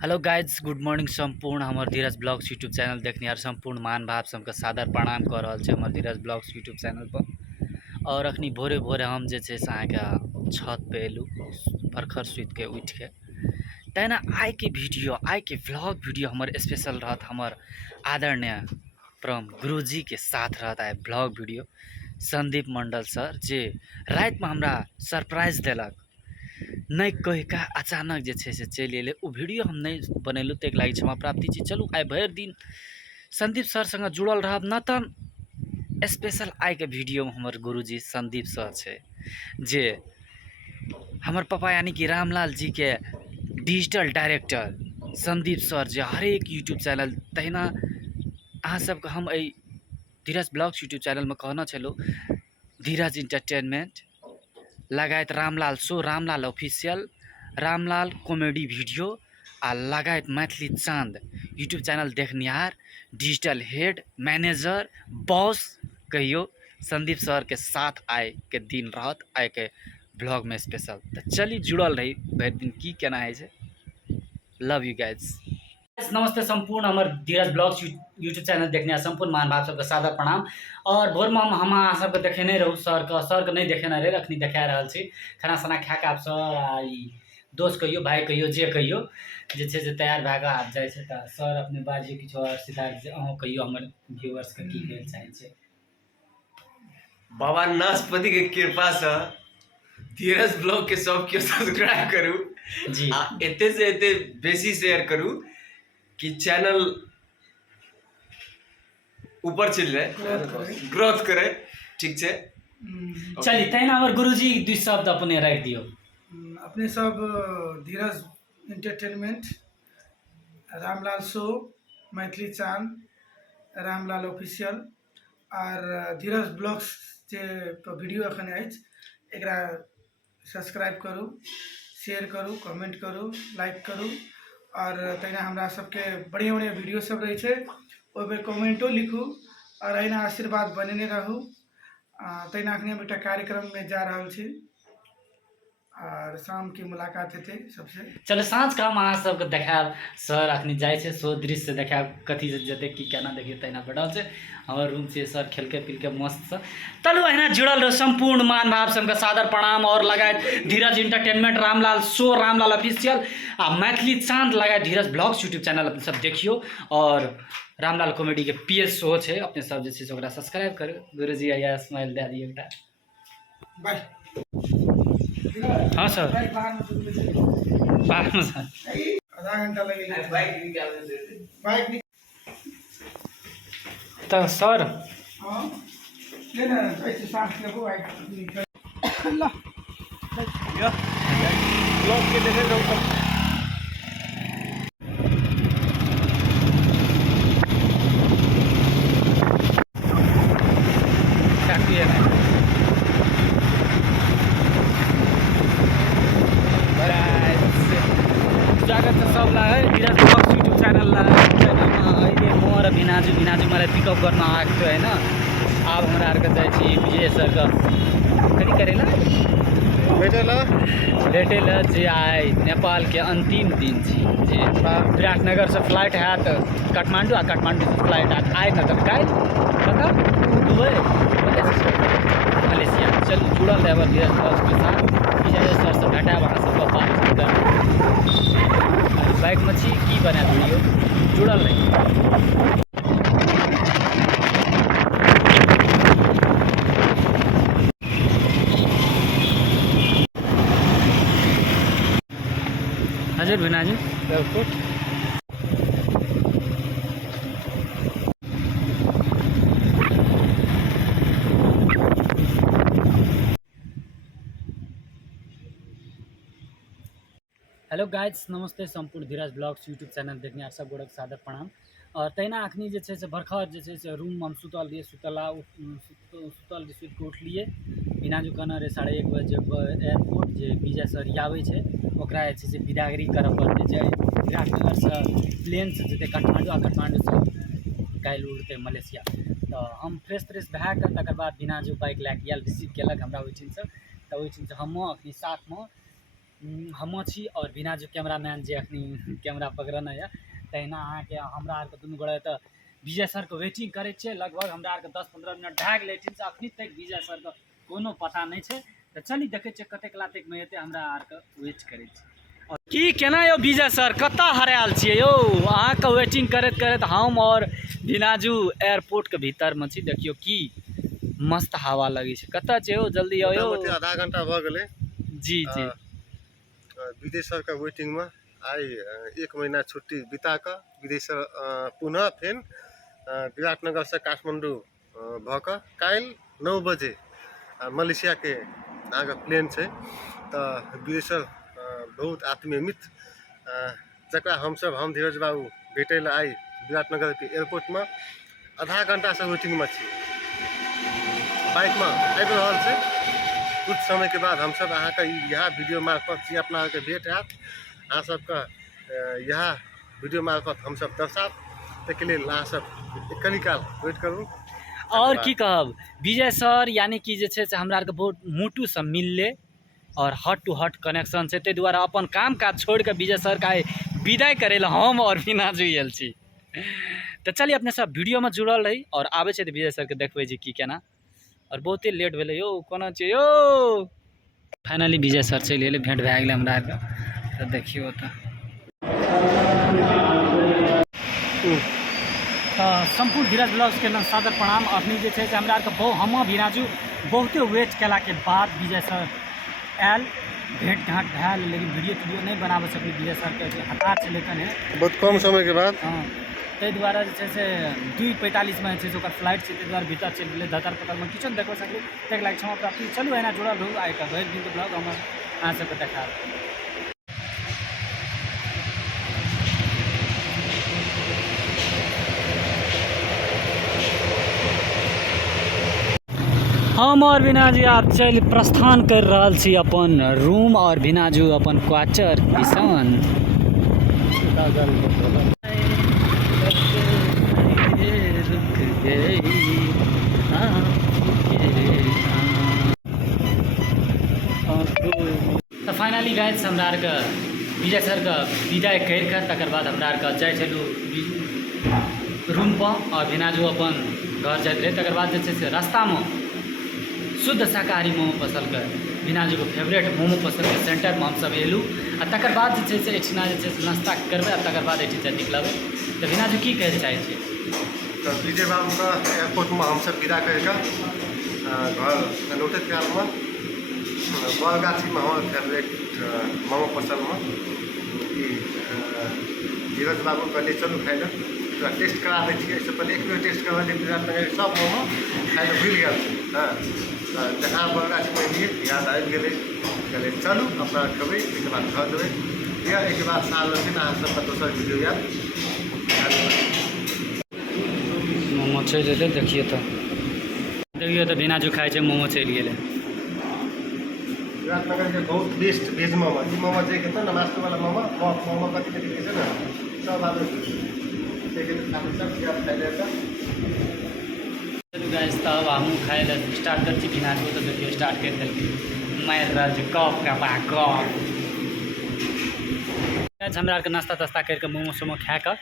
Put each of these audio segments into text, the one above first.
Hello guys good morning संपूर्ण हमार धीरज blogs YouTube channel देखने संपूर्ण मान भाव सबके सादर प्रणाम कर रहा है हमार धीरज ब्लॉग्स यूट्यूब चैनल पर। और अखनी भोरे भोरे हम जे छत पे एलू भरखर सुत के उठ के तहना आय के वीडियो आय के व्लॉग वीडियो हमारे स्पेशल रहत हमार आदरणीय परम गुरुजी के साथ रहता है ब्लॉग वीडियो संदीप मंडल सर जे रात में हमरा सरप्राइज दिलक नहीं कह का अचानक जे से चल एले वो वीडियो हम नहीं बनेलू तो लगी क्षमा प्राप्ति छी। चलू आइ भर दिन संदीप सर संग जुड़ल रहब न तो स्पेशल आइ के वीडियो में हमार गुरुजी संदीप सर छे जे हमार पापा यानी कि रामलाल जी के डिजिटल डायरेक्टर संदीप सर जे हर एक यूट्यूब चैनल तहिना अहाँ सबके हम धीरज ब्लॉग्स यूट्यूब चैनल में कहना चलो धीरज इंटरटेनमेंट लगायत Ramlal show Ramlal official Ramlal comedy video आ लगायत मैथिली चांद यूट्यूब चैनल देखनिहार डिजिटल हेड मैनेजर बॉस कहियो संदीप सर के साथ आए के दिन रहत आए के ब्लॉग में स्पेशल तो चली जुड़ल रही भर दिन की केना है। Love you guys. नमस्ते संपूर्ण हमार धीरज ब्लॉग्स यूट्यूब चैनल देखने संपूर्ण मान भाव सबके सादर प्रणाम। और भोर में हम अहाँ सबके देखेने रहू सर के नहीं देखेने रहे अखनी देखा रहा छी खाना साना खा के आप सर आ दोस्त कहियो भाई कहियो जे कहियो जे छे से तैयार भए कऽ आब जाइ छै तऽ सर अपने बाजियो किछो और सिद्धार्थ जे अहाँ कहियो हमर व्यूअर्स के की कहै चाहै छै। बाबा नाशपति के कृपा से धीरज ब्लॉग के सब के सब्सक्राइब करू जी आ एते से एते बेसी शेयर करू कि चैनल ऊपर चल रहे ग्रोथ करे ठीक छे। चली तहन हमर गुरुजी दू शब्द अपने राख दियो। अपने सब धीरज इंटरटेनमेंट रामलाल शो मैथिली चांद रामलाल ऑफिशियल और धीरज ब्लॉग्स जे वीडियो एखन एकरा सब्सक्राइब करू शेयर करू कमेंट करू लाइक करू और तहिना हमरा सबके बढ़िया बढ़िया वीडियो सब रहे छे ओहि पर कमेंटो लिखू और अहिना आशीर्वाद बनेने रहू। तहिना अखनी हम एकटा कार्यक्रम में जा रहल छी और शाम की मुलाकात हेतै सबसे। चलो साँझ का हम अहाँ सबके देखाब सर अखनी जाइ छै सो दृश्य देखाब कथी से जते की केना देखिए तहिना बैठल छै हमर रूम से सर खेलके पिलके मस्त से चलू अहिना जुड़ल रहो संपूर्ण मान भाव सबके सादर प्रणाम और लगायत Dheeraj entertainment Ramlal show Ramlal official आ मैथिली चांद लगायत धीरज ब्लॉग्स यूट्यूब चैनल अपने सब देखियो और रामलाल कॉमेडी के PS शो है अपने सब जे छै ओकरा सब्सक्राइब करू। गुरुजी आया स्माइल दे दिए एकटा बाय। हाँ सर बाहर में सर आधा घंटा लगेगा बाइक निकाल दे बाइक तो सर हाँ लेना ऐसे सांस लेबो बाइक अल्लाह ब्लॉग के देखे लोग स्वागत छ सबलाई धीरज ब्लॉग्स यूट्यूब च्यानललाई म र भिनाजु मलाई पिकअप गर्न आएको थियो होइन। अब हमरा आरके जाइ छी विजय सरके कथी करेला भेटेला जे आइ नेपाल के अंतिम दिन छी जे विराटनगर से फ्लाइट हैत काठमांडू आ काठमांडू से फ्लाइट हैत आइ न तऽ काल्हि मतलब दुबई मलेशिया। चलू जुड़ल रहब धीरज ब्लॉग्स के साथ विजय सर से भेटाब अहाँ सबके बात बाइक में छी की बना वीडियो जुड़ल रही। हजुर भिनाजु हेलो गाइज नमस्ते संपूर्ण धीरज ब्लॉग्स यूट्यूब चैनल देखने आप सब गोड़क सादर प्रणाम। और तहिना अखनी जे छै से भरखर जे छै से रूम हम सुतल रहिए सुतल सुत के उठलिए बिनाजू कहना रहे 1:30 बजे एयरपोर्ट जे विजय सर आबै छै ओकरा जे छै से विदागरी करऽ पड़तै जे विराटनगर से प्लेन से जेतै काठमांडू आ काठमांडू से काल्हि उड़तै मलेशिया। तो हम फ्रेश भए कऽ तकर बाद बिनाजू बाइक लए कऽ आयल रिसीव केलक हमरा ओहिठिन से तऽ ओहिठिन से हम अखनी साथ में हम छी और बिना जो कैमरामैन जे अखनी कैमरा पकड़ना है तहिना अहाँके हमरा आरके दुनू गोड़े तऽ विजय सरके वेटिंग करै छियै। लगभग हमरा आरके 10-15 मिनट भए गेलै लेकिन अखनी तक विजय सरके कोनो पता नहीं छै। तऽ चली देखै छियै कतेक लातेकमे एतै, हमरा आरके वेट करै छी। की केना यौ विजय सर कतऽ हरायल छियै यौ? अहाँके वेटिंग करैत करैत हम और बिनाजू एयरपोर्ट के भीतर में छी। देखियो की मस्त हवा लगे छै। कतऽ छै यौ? जल्दी आओ यौ। आधा घंटा भऽ गेलै जी जी। विदेश सर का वेटिंग में आई 1 महीना छुट्टी बिता कर विदेश पुनः फिर विराटनगर से काठमांडू भऽ कऽ काल्हि 9 बजे मलेशिया के आगे प्लेन छै। तो विदेश सर बहुत आत्मीय मित्र जकरा हम धीरज बाबू भेटै लए आई विराटनगर के एयरपोर्ट में आधा घंटा से वेटिंग में छी। बाइक में आबि रहल छै। कुछ समय के बाद हम सब अहाँ के यह वीडियो मार्फत अपना के भेट हैत। अहाँ सबके यह वीडियो मार्फत हम सब दर्शाब ताहिके लेल अहाँ सब कनी काल वेट करू। और की कहब विजय सर यानी कि जे छै से हमरा आरके बहुत मोटू से मिलले और हट टू हट कनेक्शन छै। ताहि दुआरे अपन काम काज छोड़ के विजय सर का विदाई करे ला हम और बिनाजू आयल छी। तो चलिए अपने सब वीडियो में जुड़ल रही और आबे छै विजय सर के देखबे जी की केना। और बहुते लेट भेलै यौ, कोना छै यौ? फाइनली विजय सर चलि एलै, भेंट भए गेलै हमरा आरके। तऽ देखियो तऽ संपूर्ण धीरज ब्लॉग्स के सादर प्रणाम। अपनी जे छै से हमरा आरके हम बिनाजू बहुते वेट केला के बाद विजय सर आयल, भेंट घाट भेल, लेकिन वीडियो नहीं बनाबे सकली। विजय सर के हताश छलै कने बहुत कम समय के बाद। हाँ ताहि दुआरे जे छै से 2:45 में जे छै से ओकर फ्लाइट छै। ताहि दुआरे भीतर चलि गेलै धतर पतर में किछु देखो सकली। ताहि लागि क्षमा प्राप्ति। चलू एना जुड़ल रहू। आइ का भरि दिन के ब्लॉग हम अहाँ सबके देखाब। हम और बिनाजू आप चल प्रस्थान कर रहल छी अपन रूम और बिनाजू अपन क्वार्टर किसान। तो फाइनली गाइस हमरा आरके विजय सर के विदाई कर तकर बाद हमरा आरके जाइ छलू रूम पर और बिनाजू अपन घर जाइत रहे। तकर बाद जे छै से रास्ता में शुद्ध शाकाहारी मोमो पसल के बिनाजू के फेवरेट मोमो पसल के सेंटर में हम सब एलू। आ तकर बाद जे छै से एकठिना जे छै से नाश्ता करबै आ तकर बाद एठिन से निकलबै। तो बिनाजू की कहै चाहै छी? तो विजय बाबू का एयरपोर्ट में हम सब विदा करके घर लौटैत काल में बलगाछी में हमारे फेवरेट मोमो पसल में कि धीरज बाबू कहलिए चलू खाए ला तो टेस्ट करा दै छियै। इससे पहले एक बेर टेस्ट करवा विराटनगर सब मोमो खाए ला भूल गया। हाँ जहाँ बलगाछी में लिए याद आबि गेलै, कहलिए चलू अपना खेबै एक बाद घर देबै। या एक बाद साल में फिर अहाँ सबके दोसर वीडियो याद मोमो चलि एलै। देखिए तो बिनाजू खाए छै मोमो चलि गेलै। विराटनगर के बहुत बेस्ट भेज मोमो ई मोमो जे कहते ना मास्टर वाला मोमो मोमो कथी कथी कहै छै ना सब आदमी सब याद खाइ लेता। चलू गाइस तब हम खाए ला स्टार्ट कर छी। बिनाजू तो देखियो स्टार्ट कर देलकै मारि रहल छै कप का बा कप। हमरा आरके नाश्ता तास्ता करके मोमो सोमो खा कऽ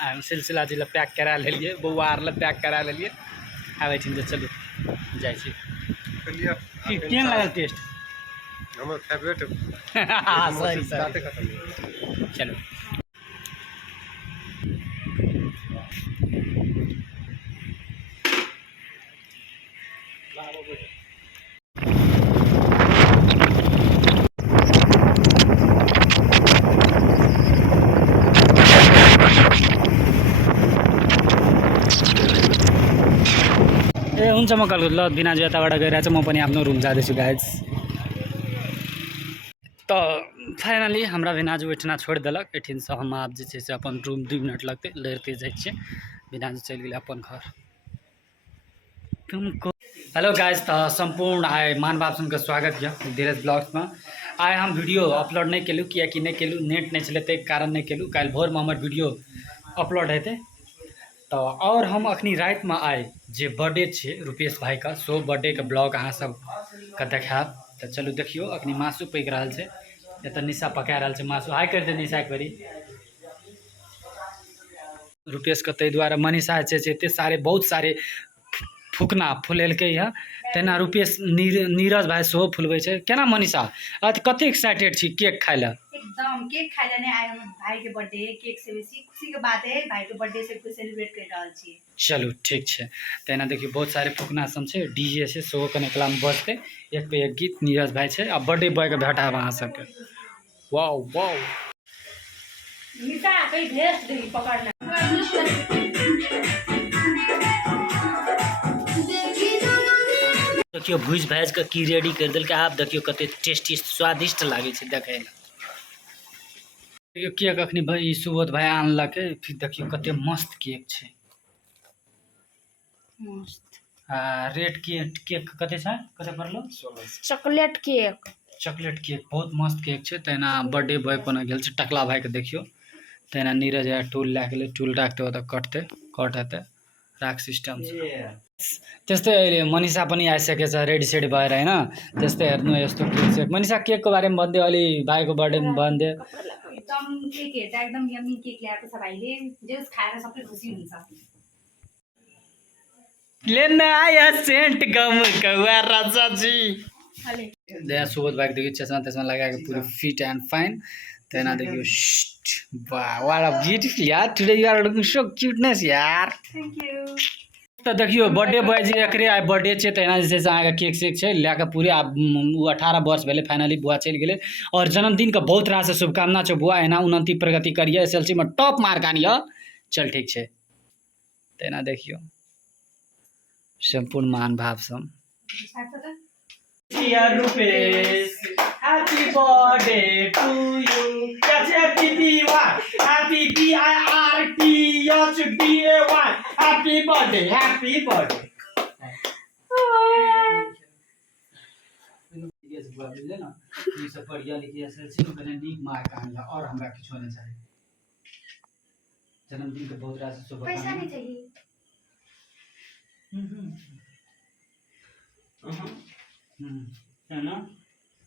आ सिलसिला जिला पैक करा लेलिए। बौआ आर लए पैक करा लेलिए। आबै छी तऽ चलू जाइ छी। केहन लागल टेस्ट? हमर फेवरेट सही सही चलू। ए हुन्छ म कल ल बिनाजु यताबाट गइरहेको छ। म पनि आफ्नो रुम जाँदैछु गाइज। तो फाइनली हमरा बिनाजु ओहिठिना छोड़ि देलक। एठिनसँ हम आब जे छै से अपन रूम 2 मिनट लगतै लड़िते जाइ छियै। बिनाजु चलि गेलै अपन घर। तुमको हेलो गाइज तो संपूर्ण आइ मान बाप सुनकर स्वागत यऽ धीरज ब्लॉग्स में। आइ हम वीडियो अपलोड नहीं केलूँ कियाकि नहीं केलूँ नेट नहीं चले ताहि कारण नहीं केलूँ। काल्हि भोरमे हमर वीडियो अपलोड हेतै। तो और हम अखनी रात में आए जे बर्थडे छे रुपेश भाई का सो बर्थडे के ब्लॉग अहाँ सब के देखाब। तो चलू देखियो अखनी मासू पकि रहा है एतऽ निशा पका रहल छै मासु। हाय कर दे निशा एक बारी। रुपेशके ताहि दुआरे मनीषा छै से एतेक सारे बहुत सारे फुकना फुलेलकै हँ, तेना रुपेश नीरज भाइ सेहो फुलबै छै। केना मनीषा कते एक्साइटेड छी केक खाय लए? एकदम केक खाए लेने आए हम भाई के बर्थडे केक से बेसी खुशी के बात है, भाई के बर्थडे से कोई सेलिब्रेट कर रहल छी। चलू ठीक छै। तेना देखियो बहुत सारे फुकना सब छै, डीजे छै सेहो कने कलामे बजतै। एक पे एक गीत नीरज भाई छै आ बर्थडे बॉय के भेटाब अहाँ सबके। वाओ वाओ निशा कहीं भेज दे पकड़ना। देखियो भूज भाज के की रेडी कर देलकै। आब देखियो कते टेस्टी स्वादिष्ट लागे छै देखै में। केक अखनी भाई सुबोध भाई आनलकै, फिर देखियो कते मस्त केक छै। मस्त रेड केक कते छै, कते पड़लो? Chocolate cake. चॉकलेट केक बहुत मस्त केक छै। तेना बर्थडे बॉय कोना गेल छै टकला भाई के देखियो। तेना नीरज है टूल लए गेलै, टूल राखते ओतऽ कट हेतै राख सिस्टम छै। त्यस्तै अहिले मनीषा पनि आइसकेछ रेडी सेडी भएर होइन। त्यस्तै हेर्नु यस्तो केक। मनीषा केकको बारेमा भनिदियो अलि, भाइको बर्थडेमा भनिदियो। एकदम केक हेर्दा एकदम यम्मी केक ल्याएको छ भाइले, जेस खाएर सबै खुसी हुन्छ। लेन आया सेंट गम कौआ राजा जी। अले दया सुबोध भाइको देखियो चश्मा त्यसमा लगाएको पुरो फिट एन्ड फाइन। तेना देखियो वाह वाट अ ब्युटिफुल यार, today you are looking so cuteness यार। Thank you. तो देखियो बर्थडे बॉय जी एकरे आइ बर्थडे छै। तेना जे छै से अहाँके केक सेक छै लए कऽ पूरे। आब उ 18 वर्ष भेलै फाइनली, बुआ चलि गेलै। और जन्मदिनके बहुत रास शुभकामना छै बुआ, एना उन्नति प्रगति करिए, एसएलसी में टॉप मार्क आनिए। चल ठीक छै। तेना देखियो संपूर्ण मान भाव सम। Dear Rupesh, happy birthday to you. Yes, happy B-Y, happy B-I-R-T-H-D-A-Y. Happy birthday, happy birthday. yes बुआ बुझले ना, ई सब पढ़िया लिखिया एसएलसी में कने नीक मार्क आनिया और हमरा किछो नहीं चाहिए। जन्मदिन के बहुत रास शुभकामना। पैसा नहीं चाहिए। है ना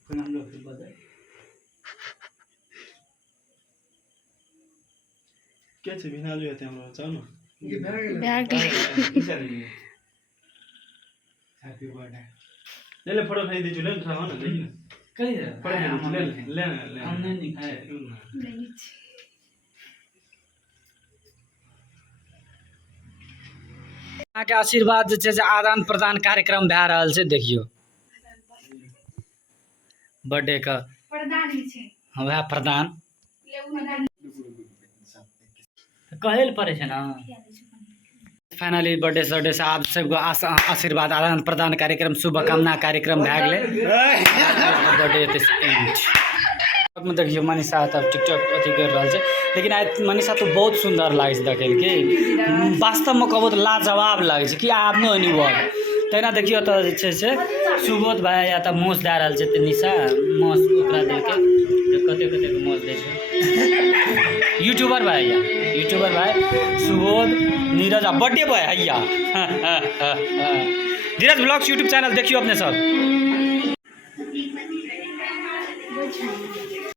कोई हम लोग फिर बदल क्या छ बिना जो हेते हाम्रो छ न बैग हैप्पी बर्थडे ले फोटो खाइ दिछु ले उठा न देखिन कहीं है फोटो ले ले हम नहीं खाए। अहाँके आशीर्वाद जे छै से आदान प्रदान कार्यक्रम भए रहल छै। देखियो बर्थडे का प्रदान ही छै। वह प्रदान लेउ कहै लए पड़ै छै ना। फाइनली बर्थडे सर्थडे से आप सबको आशीर्वाद आदान प्रदान कार्यक्रम शुभकामना कार्यक्रम भए गेलै। बर्थडे में देखियो मनीषा तब टिकटॉक अथी कर रहल छै, लेकिन आज मनीषा तो बहुत सुंदर लागे छै देखै के। वास्तव में कहबो तो लाजवाब लागे छै कि आप नो एनी वर्ड। तेना देखियो तो जे छै से सुबोध भाई या त मोस दे रहल छै, त निशा मोस ओकरा दे के कते कते के मोस दे छै। यूट्यूबर भाई या यूट्यूबर भाई सुबोध नीरज आ बर्थडे बॉय हैया। धीरज ब्लॉग्स यूट्यूब चैनल देखियो अपने सब।